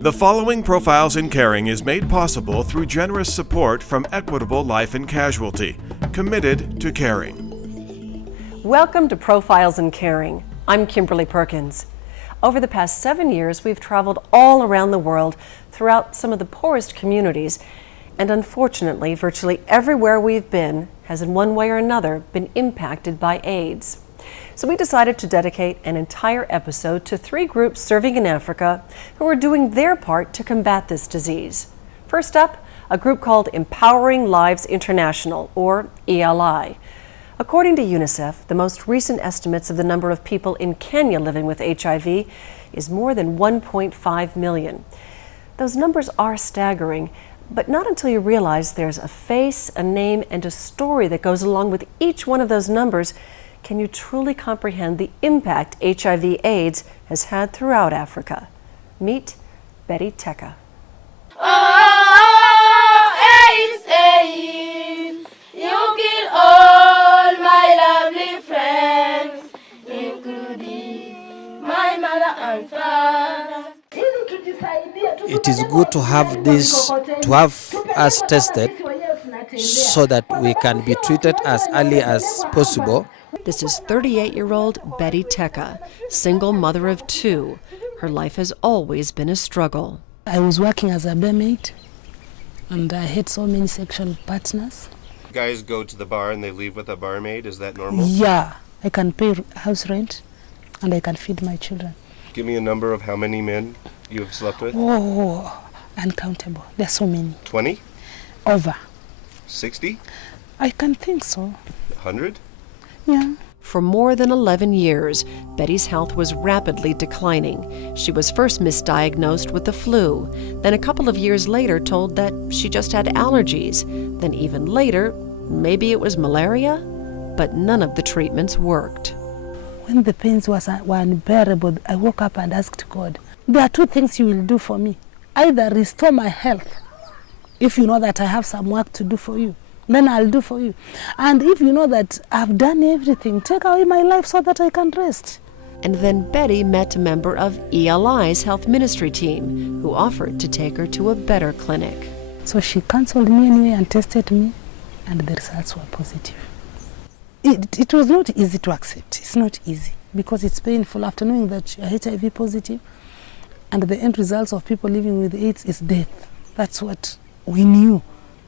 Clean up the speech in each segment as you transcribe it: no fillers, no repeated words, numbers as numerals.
The following Profiles in Caring is made possible through generous support from Equitable Life and Casualty, committed to caring. Welcome to Profiles in Caring. I'm Kimberly Perkins. Over the past 7 years, we've traveled all around the world throughout some of the poorest communities, and unfortunately, virtually everywhere we've been has in one way or another been impacted by AIDS. So we decided to dedicate an entire episode to 3 groups serving in Africa who are doing their part to combat this disease. First up, a group called Empowering Lives International, or ELI. According to UNICEF, the most recent estimates of the number of people in Kenya living with HIV is more than 1.5 million. Those numbers are staggering, but not until you realize there's a face, a name, and a story that goes along with each one of those numbers can you truly comprehend the impact HIV/AIDS has had throughout Africa. Meet Betty Teka. Oh, AIDS, AIDS, you kill all my lovely friends, including my mother and father. It is good to have this, to have us tested so that we can be treated as early as possible. This is 38-year-old Betty Teka, single mother of 2. Her life has always been a struggle. I was working as a barmaid, and I had so many sexual partners. Guys go to the bar and they leave with a barmaid. Is that normal? Yeah, I can pay house rent, and I can feed my children. Give me a number of how many men you have slept with. Oh, uncountable. There's so many. 20? Over. 60? I can think so. 100? Yeah. For more than 11 years, Betty's health was rapidly declining. She was first misdiagnosed with the flu, then a couple of years later told that she just had allergies, then even later, maybe it was malaria, but none of the treatments worked. When the pains were unbearable, I woke up and asked God, there are 2 things you will do for me. Either restore my health, if you know that I have some work to do for you, then I'll do for you. And if you know that I've done everything, take away my life so that I can rest. And then Betty met a member of ELI's health ministry team who offered to take her to a better clinic. So she cancelled me anyway and tested me, and the results were positive. It was not easy to accept. It's not easy because it's painful after knowing that you're HIV positive, and the end results of people living with AIDS is death. That's what we knew.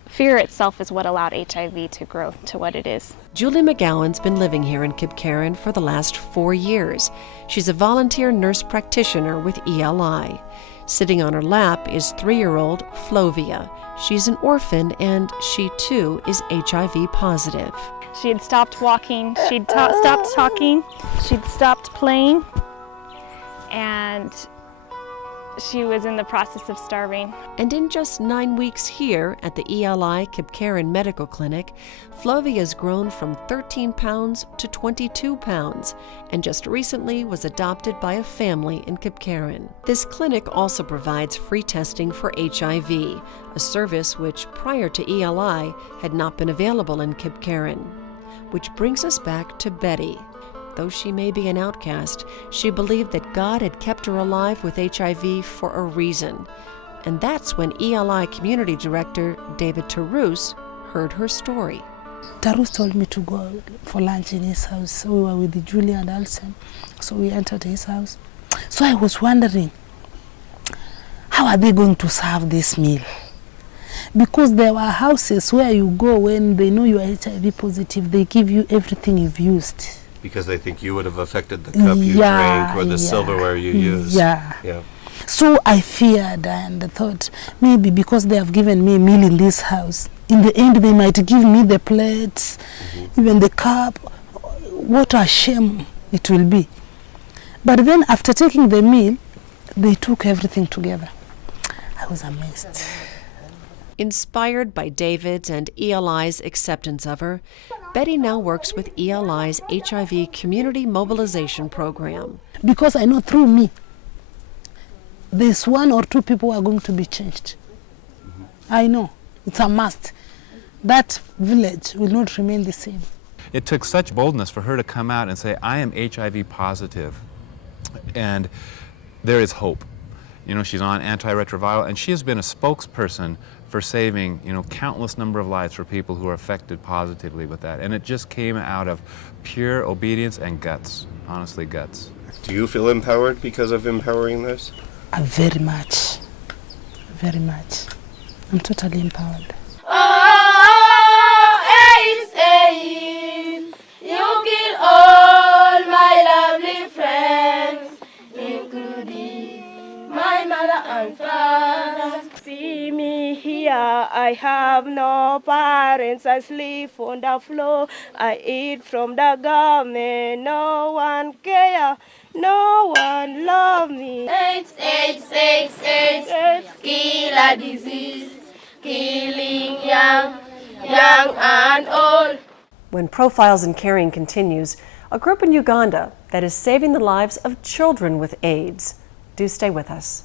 Fear itself is what allowed HIV to grow to what it is. Julie McGowan's been living here in Kipkaren for the last 4 years. She's a volunteer nurse practitioner with ELI. Sitting on her lap is 3-year-old Flovia. She's an orphan and she too is HIV positive. She had stopped walking, she'd stopped talking, she'd stopped playing, and she was in the process of starving. And in just 9 weeks here at the ELI Kipkaren Medical Clinic, Flovia's grown from 13 pounds to 22 pounds, and just recently was adopted by a family in Kipkaren. This clinic also provides free testing for HIV, a service which prior to ELI had not been available in Kipkaren. Which brings us back to Betty. Though she may be an outcast, she believed that God had kept her alive with HIV for a reason. And that's when ELI Community Director David Tarus heard her story. Tarus told me to go for lunch in his house. So we were with Julie and Alison. So we entered his house. So I was wondering, how are they going to serve this meal? Because there were houses where you go when they know you are HIV positive, they give you everything you've used. Because they think you would have affected the cup you drank or the silverware you used. Yeah. So I feared and thought maybe because they have given me a meal in this house, in the end they might give me the plates, even the cup. What a shame it will be. But then after taking the meal, they took everything together. I was amazed. Inspired by David's and ELI's acceptance of her, Betty now works with ELI's HIV Community Mobilization Program. Because I know through me, there's 1 or 2 people who are going to be changed. I know, it's a must. That village will not remain the same. It took such boldness for her to come out and say, I am HIV positive, and there is hope. You know, she's on antiretroviral, and she has been a spokesperson for saving, you know, countless number of lives for people who are affected positively with that. And it just came out of pure obedience and guts, honestly, guts. Do you feel empowered because of empowering this? Very much. Very much. I'm totally empowered. Oh, AIDS, AIDS, you kill all my lovely friends, including my mother and father. See me here, I have no parents, I sleep on the floor, I eat from the government, no one care, no one love me. AIDS, AIDS, AIDS, AIDS, killer disease, killing young and old. When Profiles in Caring continues, a group in Uganda that is saving the lives of children with AIDS. Do stay with us.